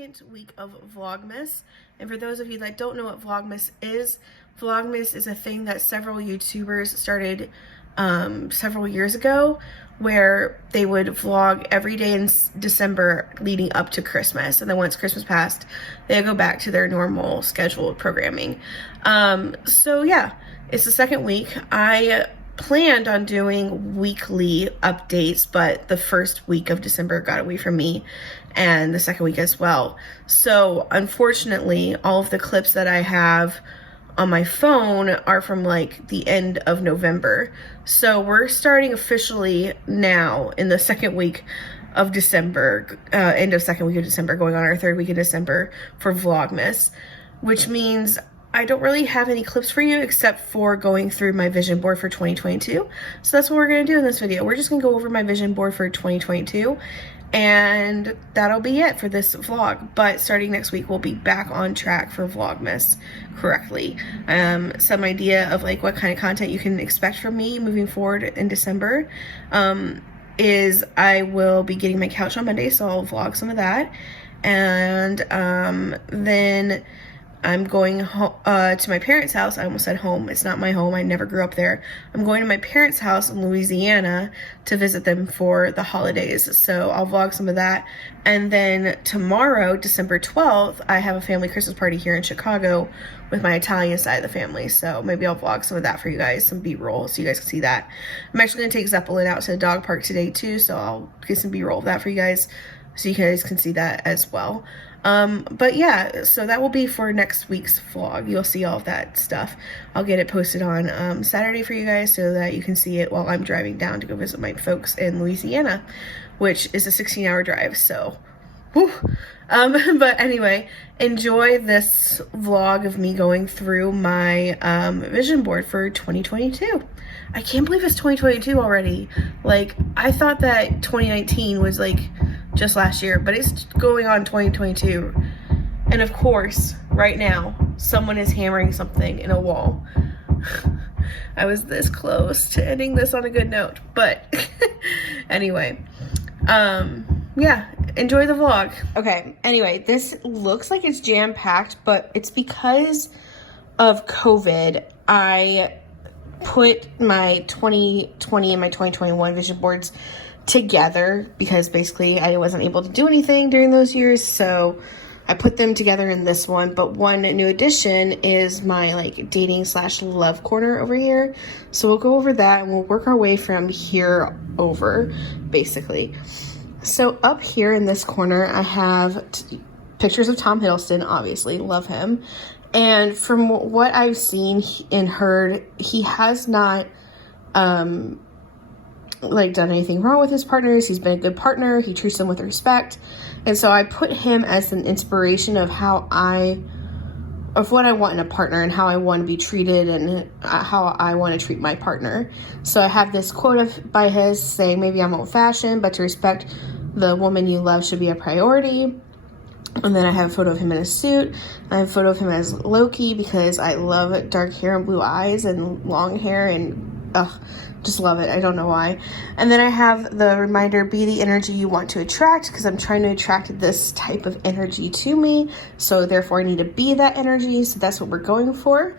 second week of Vlogmas. And for those of you that don't know what Vlogmas is a thing that several YouTubers started several years ago, where they would vlog every day in December leading up to Christmas. And then once Christmas passed, they go back to their normal scheduled programming. So yeah, it's the second week. I planned on doing weekly updates, but the first week of December got away from me, and the second week as well. So unfortunately, all of the clips that I have on my phone are from like the end of November. So we're starting officially now in the second week of December, end of second week of December, going on our third week of December for Vlogmas, which means I don't really have any clips for you except for going through my vision board for 2022. So that's what we're going to do in this video. We're just going to go over my vision board for 2022, and that'll be it for this vlog. But starting next week, we'll be back on track for Vlogmas correctly. Some idea of like what kind of content you can expect from me moving forward in December is I will be getting my couch on Monday, so I'll vlog some of that. And then I'm going to my parents' house. I almost said home. It's not my home. I never grew up there. I'm going to my parents' house in Louisiana to visit them for the holidays. So I'll vlog some of that. And then tomorrow, December 12th, I have a family Christmas party here in Chicago with my Italian side of the family. So maybe I'll vlog some of that for you guys, some B-roll, so you guys can see that. I'm actually going to take Zeppelin out to the dog park today too, so I'll get some B-roll of that for you guys, so you guys can see that as well. But yeah, so that will be for next week's vlog. You'll see all of that stuff. I'll get it posted on Saturday for you guys so that you can see it while I'm driving down to go visit my folks in Louisiana, which is a 16-hour drive, so whew. But anyway, enjoy this vlog of me going through my vision board for 2022. I can't believe it's 2022 already. Like, I thought that 2019 was like just last year, but it's going on 2022. And of course, right now, someone is hammering something in a wall. I was this close to ending this on a good note, but anyway, yeah, enjoy the vlog. Okay, anyway, this looks like it's jam-packed, but it's because of COVID. I put my 2020 and my 2021 vision boards together because basically I wasn't able to do anything during those years, so I put them together in this one. But one new addition is my like dating / love corner over here, so we'll go over that and we'll work our way from here over basically. So up here in this corner I have pictures of Tom Hiddleston, obviously love him, and from what I've seen and heard, he has not like done anything wrong with his partners. He's been a good partner. He treats them with respect. And so I put him as an inspiration of what I want in a partner and how I want to be treated and how I want to treat my partner. So I have this quote by his saying, maybe I'm old-fashioned, but to respect the woman you love should be a priority. And then I have a photo of him in a suit. I have a photo of him as Loki because I love dark hair and blue eyes and long hair, and just love it. I don't know why. And then I have the reminder, be the energy you want to attract, because I'm trying to attract this type of energy to me. So therefore I need to be that energy. So that's what we're going for.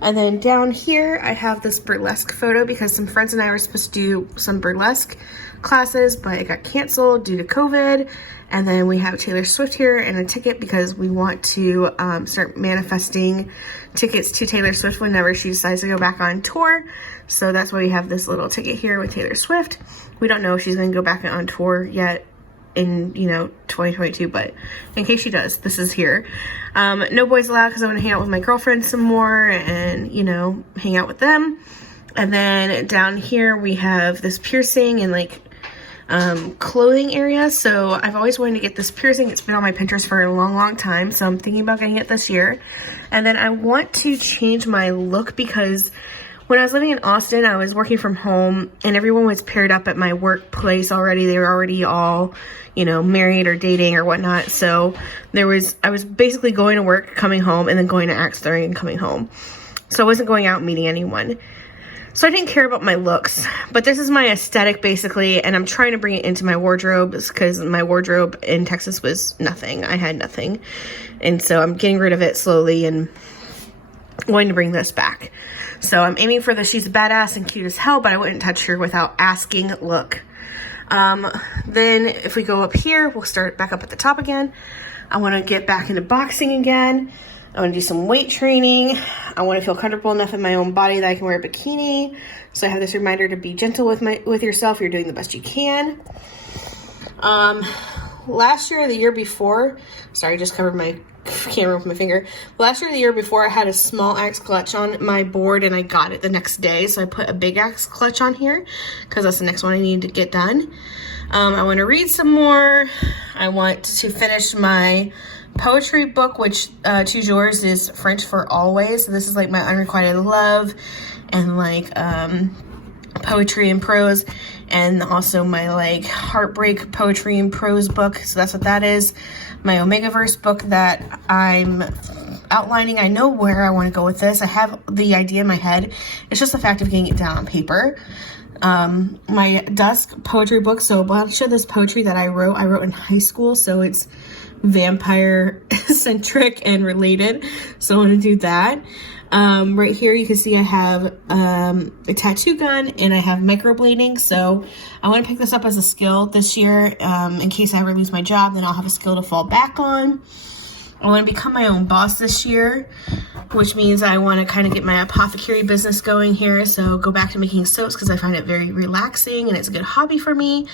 And then down here I have this burlesque photo because some friends and I were supposed to do some burlesque classes, but it got canceled due to COVID. And then we have Taylor Swift here and a ticket because we want to start manifesting tickets to Taylor Swift whenever she decides to go back on tour. So that's why we have this little ticket here with Taylor Swift. We don't know if she's going to go back on tour yet in, 2022, but in case she does, this is here. No boys allowed because I want to hang out with my girlfriends some more and, hang out with them. And then down here we have this piercing and like clothing area. So I've always wanted to get this piercing. It's been on my Pinterest for a long time, so I'm thinking about getting it this year. And then I want to change my look because when I was living in Austin, I was working from home and everyone was paired up at my workplace already. They were already all, married or dating or whatnot. So I was basically going to work, coming home, and then going to Axe Throwing and coming home. So I wasn't going out and meeting anyone. So I didn't care about my looks, but this is my aesthetic basically, and I'm trying to bring it into my wardrobe because my wardrobe in Texas was nothing. I had nothing. And so I'm getting rid of it slowly and going to bring this back. So I'm aiming for this. She's badass and cute as hell, but I wouldn't touch her without asking, look. Then if we go up here, we'll start back up at the top again. I want to get back into boxing again. I want to do some weight training. I want to feel comfortable enough in my own body that I can wear a bikini. So I have this reminder to be gentle with yourself. You're doing the best you can. Last year or the year before, sorry, I just covered my camera with my finger. Last year or the year before, I had a small axe clutch on my board and I got it the next day. So I put a big axe clutch on here because that's the next one I need to get done. I want to read some more. I want to finish my poetry book, which Choose Yours is French for always. So this is like my unrequited love and like poetry and prose, and also my like heartbreak poetry and prose book. So that's what that is. My Omegaverse book that I'm outlining. I know where I want to go with this. I have the idea in my head. It's just the fact of getting it down on paper. My Dusk poetry book. So a bunch of this poetry that I wrote in high school. So it's vampire centric and related. So I want to do that. Right here you can see I have a tattoo gun and I have microblading. So I want to pick this up as a skill this year in case I ever lose my job, then I'll have a skill to fall back on. I want to become my own boss this year, which means I want to kind of get my apothecary business going here. So go back to making soaps because I find it very relaxing and it's a good hobby for me,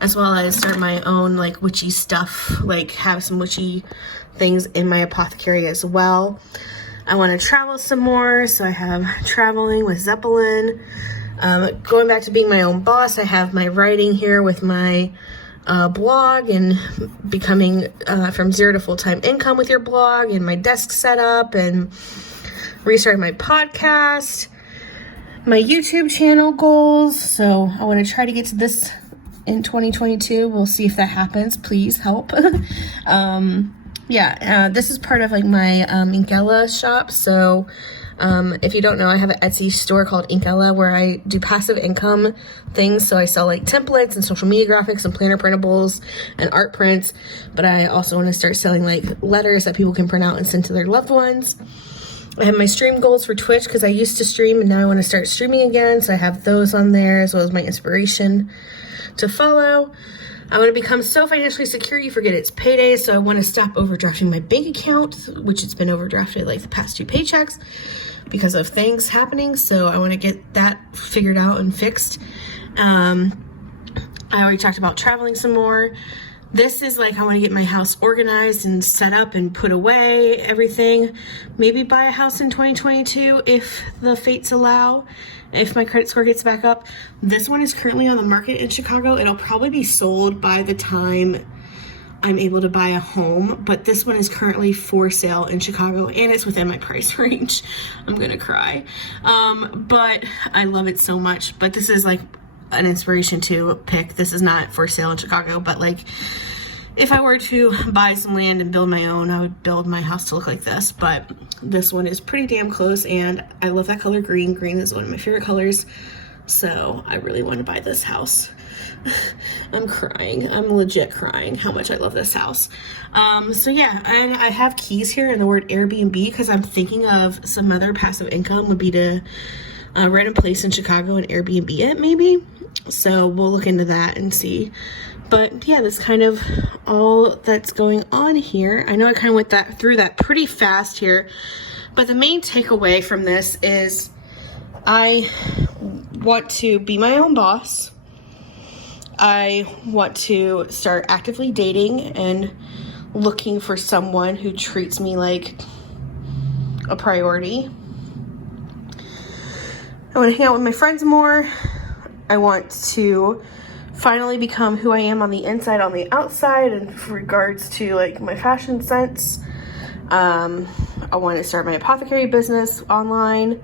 as well as start my own like witchy stuff, like have some witchy things in my apothecary as well. I want to travel some more, so I have traveling with Zeppelin. Going back to being my own boss, I have my writing here with my blog and becoming from zero to full-time income with your blog, and my desk setup, and restarting my podcast, my YouTube channel goals. So I want to try to get to this in 2022. We'll see if that happens. Please help. This is part of like my Inkella shop. So if you don't know, I have an Etsy store called Inkella where I do passive income things. So I sell like templates and social media graphics and planner printables and art prints. But I also want to start selling like letters that people can print out and send to their loved ones. I have my stream goals for Twitch because I used to stream and now I want to start streaming again. So I have those on there as well as my inspiration to follow. I want to become so financially secure you forget it's payday, so I want to stop overdrafting my bank account, which it's been overdrafted like the past 2 paychecks because of things happening, so I want to get that figured out and fixed. I already talked about traveling some more. This is like I want to get my house organized and set up and put away everything. Maybe buy a house in 2022 if the fates allow, if my credit score gets back up. This one is currently on the market in Chicago. It'll probably be sold by the time I'm able to buy a home, but this one is currently for sale in Chicago and it's within my price range. I'm gonna cry. But I love it so much. But this is like an inspiration to pick. This is not for sale in Chicago, but like if I were to buy some land and build my own, I would build my house to look like this. But this one is pretty damn close and I love that color green. Green is one of my favorite colors. So I really want to buy this house. I'm crying. I'm legit crying how much I love this house. So yeah, and I have keys here in the word Airbnb because I'm thinking of some other passive income would be to rent a place in Chicago and Airbnb it maybe. So we'll look into that and see. But yeah, that's kind of all that's going on here. I know I kind of went through that pretty fast here, but the main takeaway from this is I want to be my own boss. I want to start actively dating and looking for someone who treats me like a priority. I want to hang out with my friends more. I want to finally become who I am on the inside, on the outside, in regards to like my fashion sense. I want to start my apothecary business online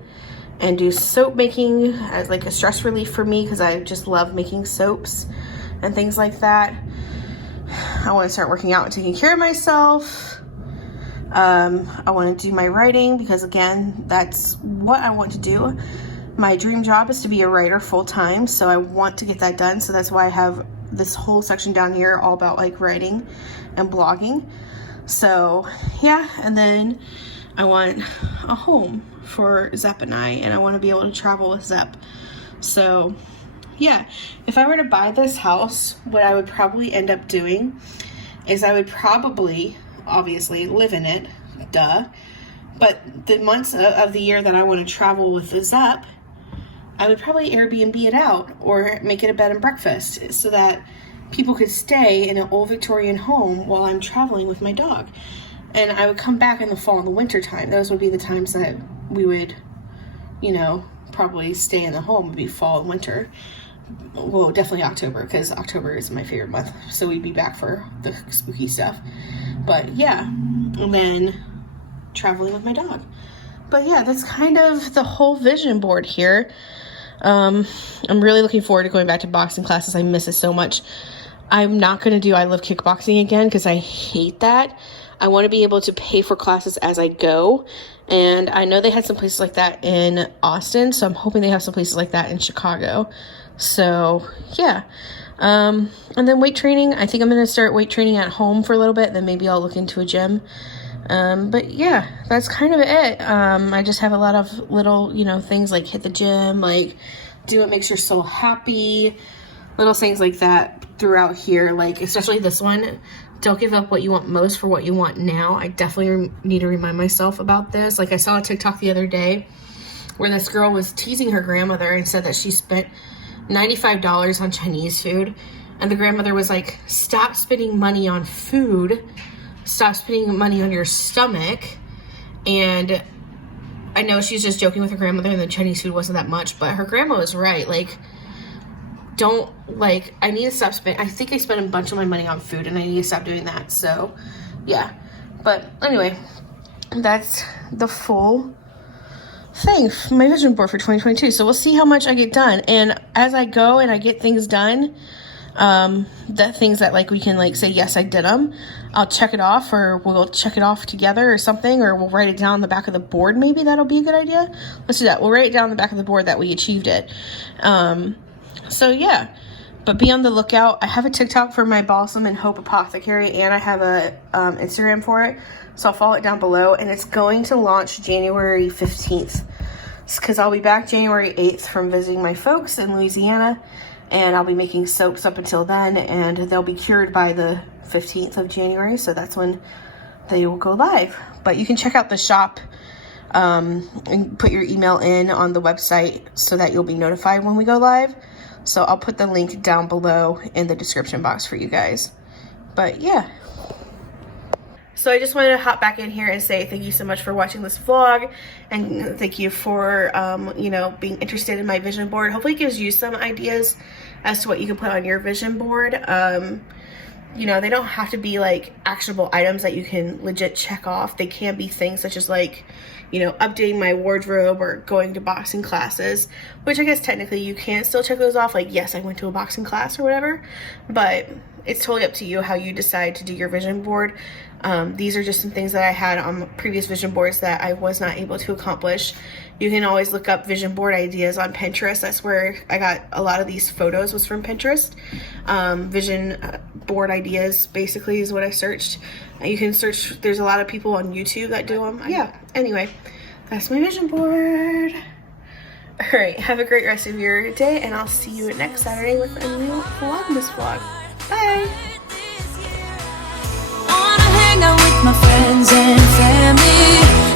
and do soap making as like a stress relief for me because I just love making soaps and things like that. I want to start working out and taking care of myself. I want to do my writing because again, that's what I want to do. my dream job is to be a writer full-time, so I want to get that done. So that's why I have this whole section down here all about like writing and blogging. So yeah, and then I want a home for Zep and I want to be able to travel with Zep. So yeah, if I were to buy this house, what I would probably end up doing is I would probably, obviously, live in it, duh. But the months of the year that I want to travel with the Zep, I would probably Airbnb it out or make it a bed and breakfast so that people could stay in an old Victorian home while I'm traveling with my dog. And I would come back in the fall and the winter time. Those would be the times that we would, you know, probably stay in the home. It would be fall and winter. Well, definitely October, because October is my favorite month. So we'd be back for the spooky stuff. But yeah, and then traveling with my dog. But yeah, that's kind of the whole vision board here. I'm really looking forward to going back to boxing classes. I miss it so much. I'm not going to do I Love Kickboxing again because I hate that. I want to be able to pay for classes as I go. And I know they had some places like that in Austin, so I'm hoping they have some places like that in Chicago. So yeah. And then weight training. I think I'm going to start weight training at home for a little bit. Then maybe I'll look into a gym. But yeah, that's kind of it. I just have a lot of little, you know, things like hit the gym, like do what makes your soul happy, little things like that throughout here. Like, especially this one, don't give up what you want most for what you want now. I definitely need to remind myself about this. Like, I saw a TikTok the other day where this girl was teasing her grandmother and said that she spent $95 on Chinese food. And the grandmother was like, stop spending money on food. Stop spending money on your stomach. And I know she's just joking with her grandmother and the Chinese food wasn't that much, but her grandma was right. Like, don't, like, I need to stop spending. I think I spent a bunch of my money on food and I need to stop doing that. So yeah, but anyway, that's the full thing, my vision board for 2022. So we'll see how much I get done. And as I go and I get things done, that things that like we can like say yes I did them, I'll check it off, or we'll check it off together or something, or we'll write it down on the back of the board. Maybe that'll be a good idea. Let's do that. We'll write it down on the back of the board that we achieved it. So yeah, but be on the lookout. I have a TikTok for my Balsam and Hope Apothecary, and I have a Instagram for it, so I'll follow it down below. And it's going to launch January 15th because I'll be back January 8th from visiting my folks in Louisiana. And I'll be making soaps up until then, and they'll be cured by the 15th of January, so that's when they will go live. But you can check out the shop and put your email in on the website so that you'll be notified when we go live. So I'll put the link down below in the description box for you guys. But yeah. So I just wanted to hop back in here and say thank you so much for watching this vlog, and thank you for, you know, being interested in my vision board. Hopefully it gives you some ideas as to what you can put on your vision board. You know, they don't have to be like actionable items that you can legit check off. They can be things such as like, you know, updating my wardrobe or going to boxing classes, which I guess technically you can still check those off. Like, yes, I went to a boxing class or whatever, but it's totally up to you how you decide to do your vision board. These are just some things that I had on previous vision boards that I was not able to accomplish. You can always look up vision board ideas on Pinterest. That's where I got a lot of these photos, was from Pinterest. Vision board ideas basically is what I searched. You can search, there's a lot of people on YouTube that do them. Yeah, anyway, that's my vision board. All right, have a great rest of your day, and I'll see you next Saturday with a new Vlogmas vlog. Bye! Hang out with my friends and family.